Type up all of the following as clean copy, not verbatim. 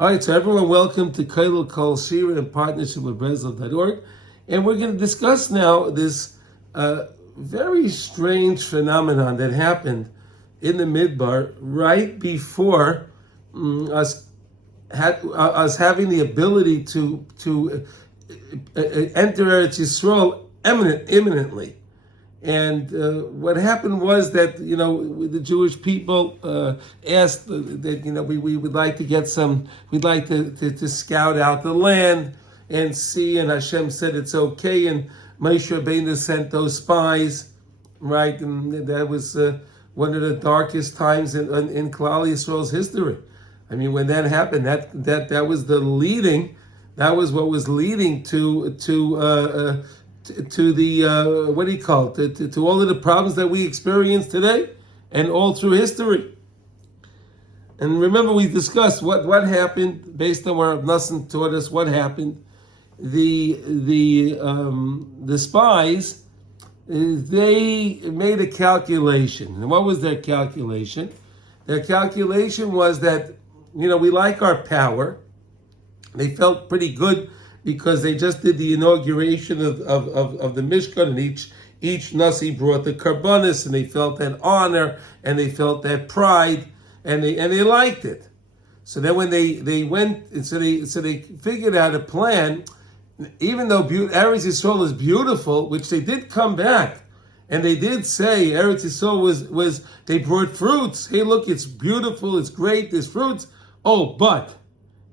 All right, so everyone, welcome to Kailul Kol Shira in partnership with Breslov.org. And we're going to discuss now this very strange phenomenon that happened in the Midbar right before us having the ability to enter Eretz Yisrael imminently. And what happened was that, the Jewish people asked that, we would like to get we'd like to scout out the land and see, and Hashem said it's okay, and Moshe Rabbeinu sent those spies, right? And that was one of the darkest times in Klal Yisrael's history. I mean, when that happened, that was that was what was leading to the what do you call it? To all of the problems that we experience today and all through history. And remember, we discussed what happened based on where Nossan taught us what happened. The spies, they made a calculation. And what was their calculation? Their calculation was that we like our power. They felt pretty good because they just did the inauguration of the Mishkan, and each Nasi brought the karbanis, and they felt that honor, and they felt that pride, and they liked it. So then when they went, and so they figured out a plan. Even though Eretz Yisrael is beautiful, which they did come back, and they did say Eretz Yisrael was they brought fruits. Hey, look, it's beautiful, it's great, there's fruits. Oh, but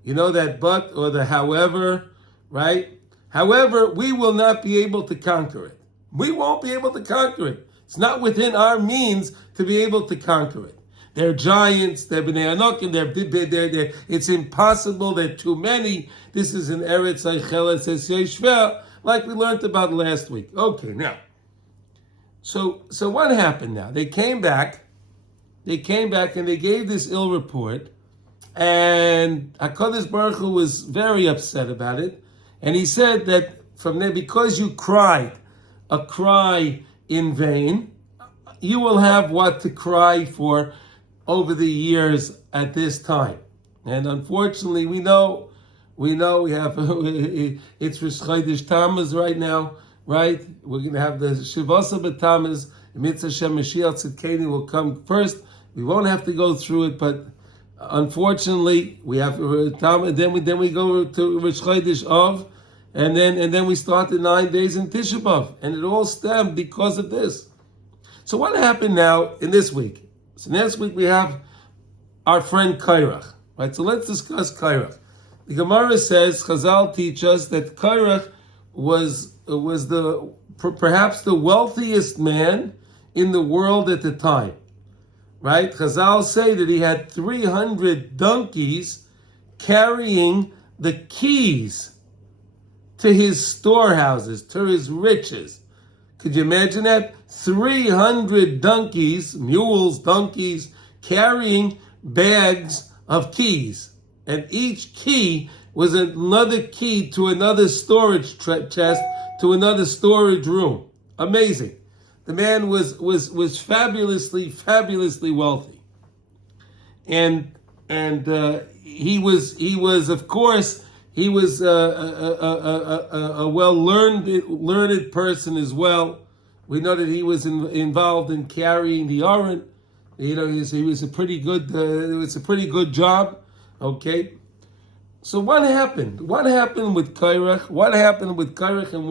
that but or the however. Right? However, we will not be able to conquer it. We won't be able to conquer it. It's not within our means to be able to conquer it. They're giants, they're Bnei Anokim, they're it's impossible, they're too many. This is an Eretz Eicheles Yeshvel, like we learned about last week. Okay, now. So what happened now? They came back and they gave this ill report, and HaKadosh Baruch Hu was very upset about it. And he said that from there, because you cried a cry in vain, you will have what to cry for over the years at this time. And unfortunately, we know we have it's Rosh Chodesh Tammuz right now, right? We're going to have the Shivasa B'Tammuz, Mitzvah Shem Mashiach Tzidkenu will come first. We won't have to go through it, but unfortunately, we have then we go to Rosh Chodesh Av, and then we start the 9 days in Tisha B'Av, and it all stemmed because of this. So what happened now in this week? So next week we have our friend Korach, right? So let's discuss Korach. The Gemara says, Chazal teach us that Korach was perhaps the wealthiest man in the world at the time. Right? Chazal say that he had 300 donkeys carrying the keys to his storehouses, to his riches. Could you imagine that? 300 donkeys, carrying bags of keys. And each key was another key to another storage chest, to another storage room. Amazing. The man was fabulously wealthy, and he was of course a well learned person as well. We know that he was involved in carrying the Aron. He was a pretty good. It was a pretty good job. Okay. So what happened? What happened with Korach? What happened with Korach, and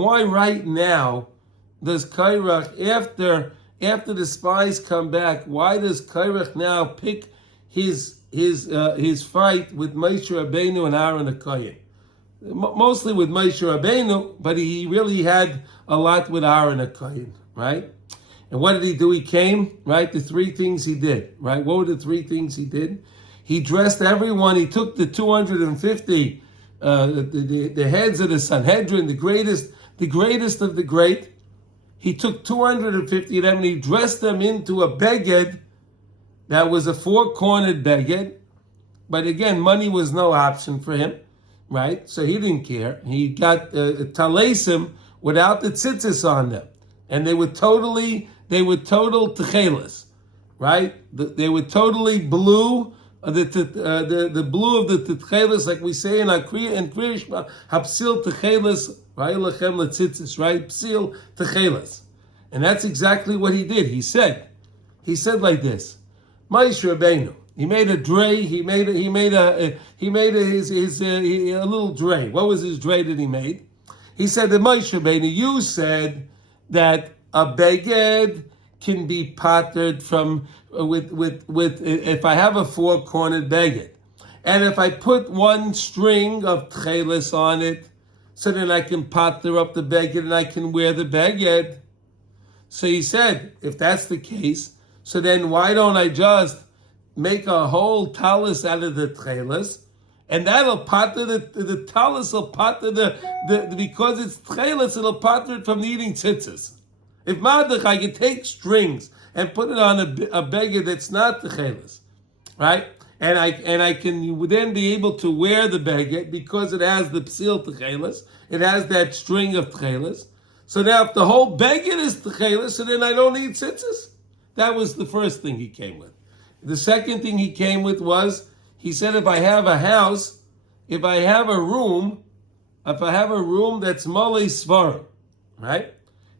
why right now does Korach, after the spies come back, why does Korach now pick his fight with Moshe Rabbeinu and Aaron HaKohen? Mostly with Moshe Rabbeinu, but he really had a lot with Aaron HaKohen, right? And what did he do? He came, right? The three things he did, right? What were the three things he did? He dressed everyone. He took the 250, the heads of the Sanhedrin, the greatest of the great. He took 250 of them and he dressed them into a beged that was a four-cornered beged. But again, money was no option for him, right? So he didn't care. He got talesim without the tzitzis on them. And they were total techelas, right? They were totally blue the blue of the tchelis, like we say in Kriya Shema, hapsil tchelis, right? Lechem letzitzis, right? Psil tchelis, and that's exactly what he did. He said like this: Maish Rabbeinu. He made a dray. He made a little dray. What was his dray that he made? He said to Moshe Rabbeinu, you said that a beged can be pottered from with if I have a four-cornered beged, and if I put one string of tchelis on it, so then I can potter up the beged and I can wear the beged. So he said, if that's the case, so then why don't I just make a whole talus out of the tchelis, and that'll pater the talus will pater the because it's tchelis, it'll pater it from eating tzitzis. If madach, I can take strings and put it on a beged that's not tchelis, right? And I can then be able to wear the beged because it has the psil tchelis, it has that string of tchelis. So now if the whole beged is tchelis, so then I don't need tzitzis. That was the first thing he came with. The second thing he came with was, he said, if I have a house, if I have a room that's molei svarim, right?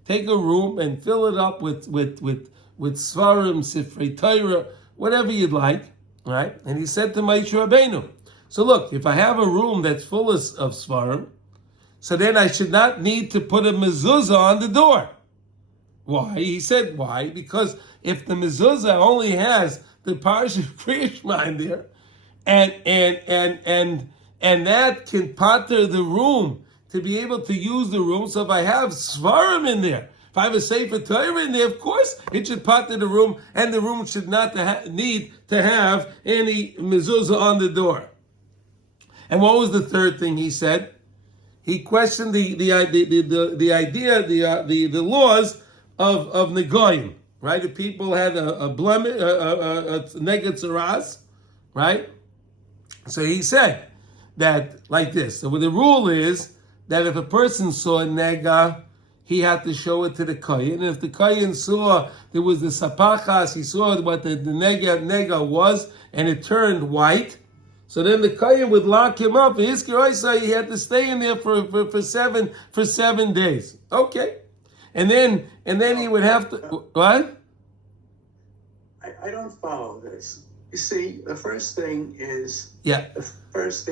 Take a room and fill it up with svarim, sifrei Torah, whatever you'd like, right? And he said to Moshe Rabbeinu, so look, if I have a room that's full of svarim, so then I should not need to put a mezuzah on the door. Why? He said, why? Because if the mezuzah only has the parsha of Kriya Shema in there, and that can pater the room to be able to use the room. So if I have svarim in there, if I have a sefer Torah in there, of course it should pater the room, and the room should not need to have any mezuzah on the door. And what was the third thing he said? He questioned the laws of negoyim. Right, if people had a blemish, a neged tzaras, right? So he said that like this. So the rule is that if a person saw a nega, he had to show it to the kohen. And if the kohen saw there was the sapachas, he saw what the nega was, and it turned white. So then the kohen would lock him up. His kiroisa, he had to stay in there for 7 days. Okay. And then he would have to, what? I don't follow this. You see, the first thing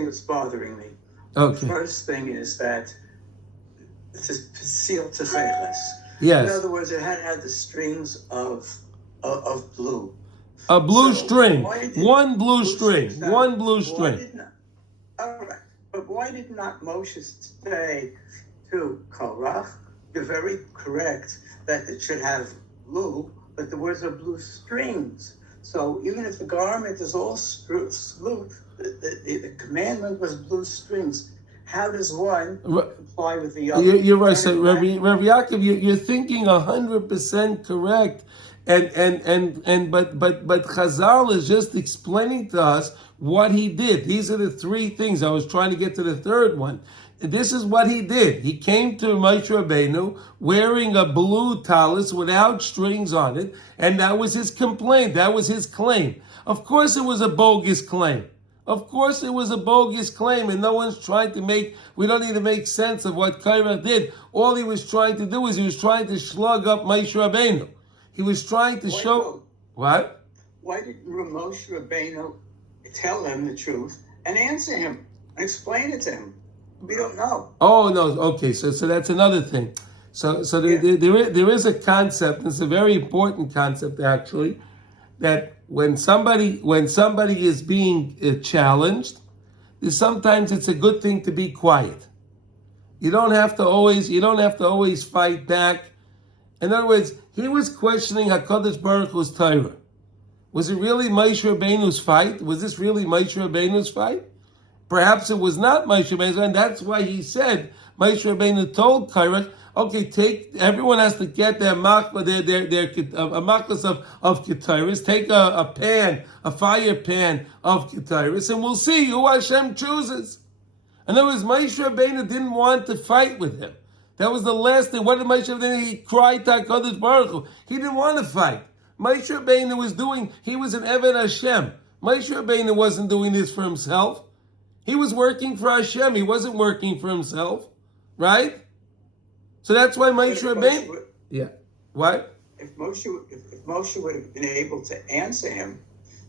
that's bothering me. Okay. The first thing is that it's a seal to cheles. Yes. In other words, it had the strings of blue. A blue string. One blue string. All right. But why did not Moshe say to Korach, you're very correct that it should have blue, but the words are blue strings. So even if the garment is all blue, the commandment was blue strings. How does one comply with the other? You're right. So Rabbi Yaakov, you're thinking 100% correct. But Chazal is just explaining to us what he did. These are the three things. I was trying to get to the third one. This is what he did. He came to Moshe Rabbeinu wearing a blue tallis without strings on it, and that was his complaint. That was his claim. Of course it was a bogus claim. Of course it was a bogus claim, and no one's trying to we don't need to make sense of what Korach did. All he was trying to do is he was trying to slug up Moshe Rabbeinu. He was trying to show... What? Why didn't Moshe Rabbeinu tell him the truth and answer him and explain it to him? We don't know. Oh, no. Okay, so that's another thing. So there is a concept, and it's a very important concept actually, that when somebody is being challenged, sometimes it's a good thing to be quiet. You don't have to always fight back. In other words, he was questioning HaKadosh Baruch Hu's Torah. Was it really Moshe Rabbeinu's fight? Was this really Moshe Rabbeinu's fight? Perhaps it was not Moshe Rabbeinu, and that's why he said, Moshe Rabbeinu told Korach, okay, everyone has to get their maklas of ketoris, take a fire pan of ketoris, and we'll see who Hashem chooses. In other words, Moshe Rabbeinu didn't want to fight with him. That was the last thing. What did Moshe Rabbeinu? He cried to HaKadosh Baruch Hu. He didn't want to fight. Moshe Rabbeinu he was an Eved Hashem. Moshe Rabbeinu wasn't doing this for himself. He was working for Hashem. He wasn't working for himself, right? So that's why Moshe Rabbeinu. Yeah. What? If Moshe would have been able to answer him,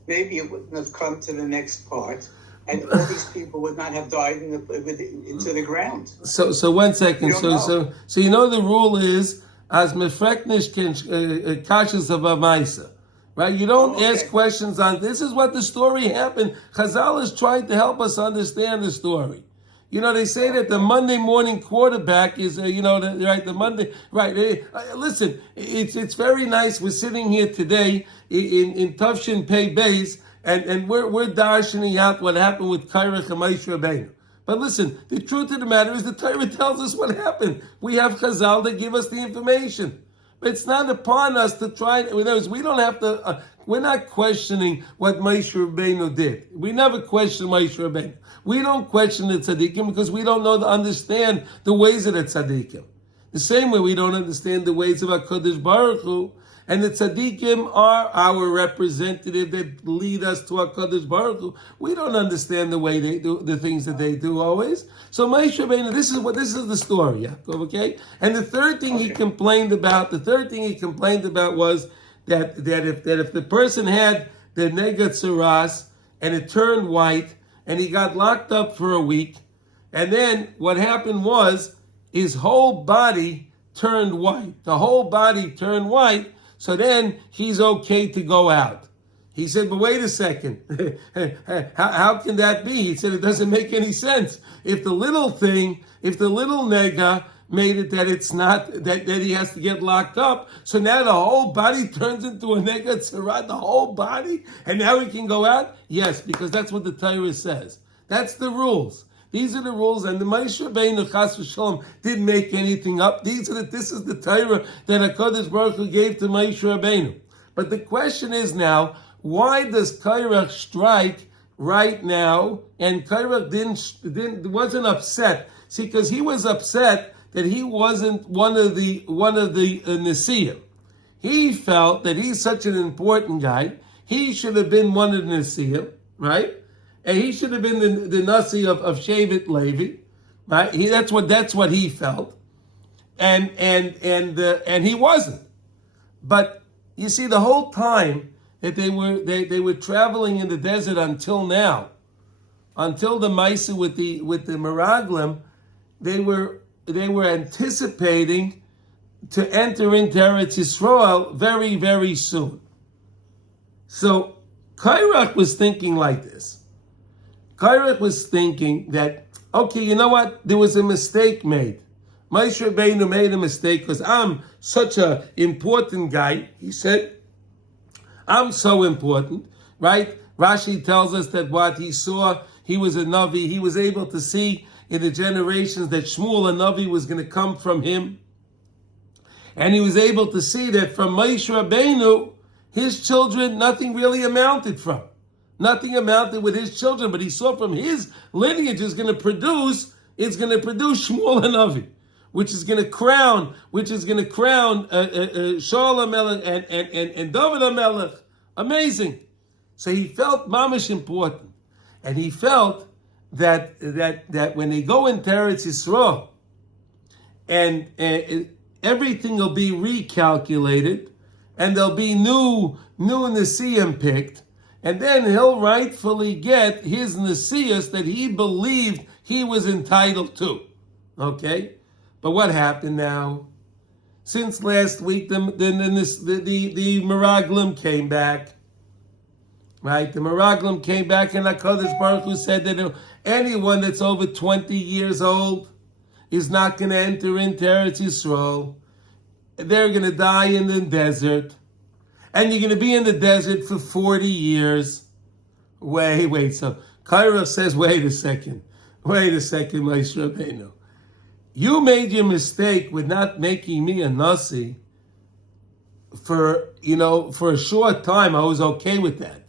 maybe it wouldn't have come to the next part, and all these people would not have died into the ground. So 1 second. So you know the rule is as mefreknish kashas of a maisa. Right? You don't ask questions on this is what the story happened. Chazal is trying to help us understand the story. You know, they say that the Monday morning quarterback is, the Monday, right. Listen, it's very nice. We're sitting here today in Tufshin Pei Beis, and we're darshaning out what happened with Korach and Moshe Rabbeinu. But listen, the truth of the matter is the Torah tells us what happened. We have Chazal that give us the information. It's not upon us to try. We don't have to. We're not questioning what Moshe Rabbeinu did. We never question Moshe Rabbeinu. We don't question the tzaddikim because we don't understand the ways of the tzaddikim. The same way we don't understand the ways of HaKadosh Baruch Hu, and the tzaddikim are our representative that lead us to HaKadosh Baruch Hu. We don't understand the way they do the things that they do always. So Moshe Rabbeinu, this is the story, Yaakov, okay? And the third thing he complained about was that if the person had the nega tzaras and it turned white and he got locked up for a week, and then what happened was his whole body turned white. The whole body turned white, so then he's okay to go out. He said, but wait a second. How can that be? He said, it doesn't make any sense. If the little nega made it that it's not, that he has to get locked up, so now the whole body turns into a nega tzara, the whole body, and now he can go out? Yes, because that's what the Torah says. That's the rules. These are the rules, and the Moshe Rabbeinu Chas v'Shalom didn't make anything up. This is the Torah that HaKadosh Baruch Hu gave to Moshe Rabbeinu. But the question is now, why does Korach strike right now? And Korach wasn't upset. See, because he was upset that he wasn't one of the Nesiim. He felt that he's such an important guy. He should have been one of the Nesiim, right? And he should have been the Nasi of Shevet Levi, right? That's what he felt, and he wasn't. But you see, the whole time that they were traveling in the desert until now, until the Maisa with the Meraglim, they were anticipating to enter into Eretz Yisrael very, very soon. So Korach was thinking like this. Korach was thinking that, okay, you know what? There was a mistake made. Moshe Rabbeinu made a mistake because I'm such an important guy. He said, I'm so important, right? Rashi tells us that what he saw, he was a Navi. He was able to see in the generations that Shmuel, a Navi, was going to come from him. And he was able to see that from Moshe Rabbeinu, his children, nothing really amounted from. Nothing amounted with his children, but he saw from his lineage it's going to produce Shmuel and Navi, which is going to crown Shaul HaMelech and David HaMelech. Amazing. So he felt mamish important, and he felt that when they go into Eretz Yisrael, and everything will be recalculated, and there'll be new Nesiim picked. And then he'll rightfully get his Nesius that he believed he was entitled to. Okay? But what happened now? Since last week, the Meraglim came back. Right? The Meraglim came back, and HaKadosh Baruch Hu said that anyone that's over 20 years old is not going to enter into Eretz Yisrael. They're going to die in the desert. And you're going to be in the desert for 40 years. Wait. So Korach says, wait a second, Moshe Rabbeinu. You made your mistake with not making me a Nasi for a short time. I was okay with that.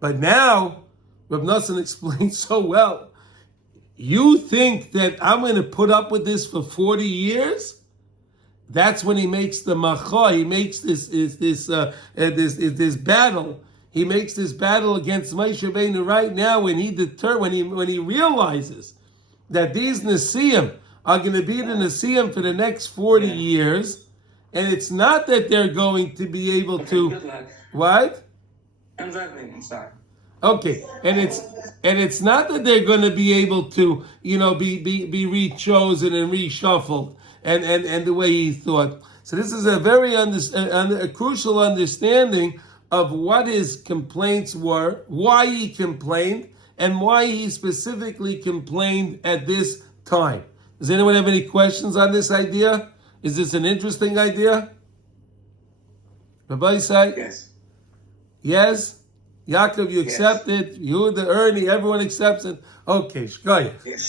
But now, Reb Nossan explained so well. You think that I'm going to put up with this for 40 years? That's when he makes the macha. He makes this battle. he makes this battle against Moshe Rabbeinu right now when he realizes that these Nesiim are going to be the Nesiim for the next 40 years, and it's not that they're going to be able to... Good luck. What? I'm driving, sorry. Okay, and it's not that they're going to be able to, be re-chosen and reshuffled, and the way he thought. So this is a very a crucial understanding of what his complaints were, why he complained, and why he specifically complained at this time. Does anyone have any questions on this idea? Is this an interesting idea? Rabbi Isai? Yes. Yes? Yaakov, you accept it? Yehuda, Ernie, everyone accepts it? Okay, shkoyach. Yes.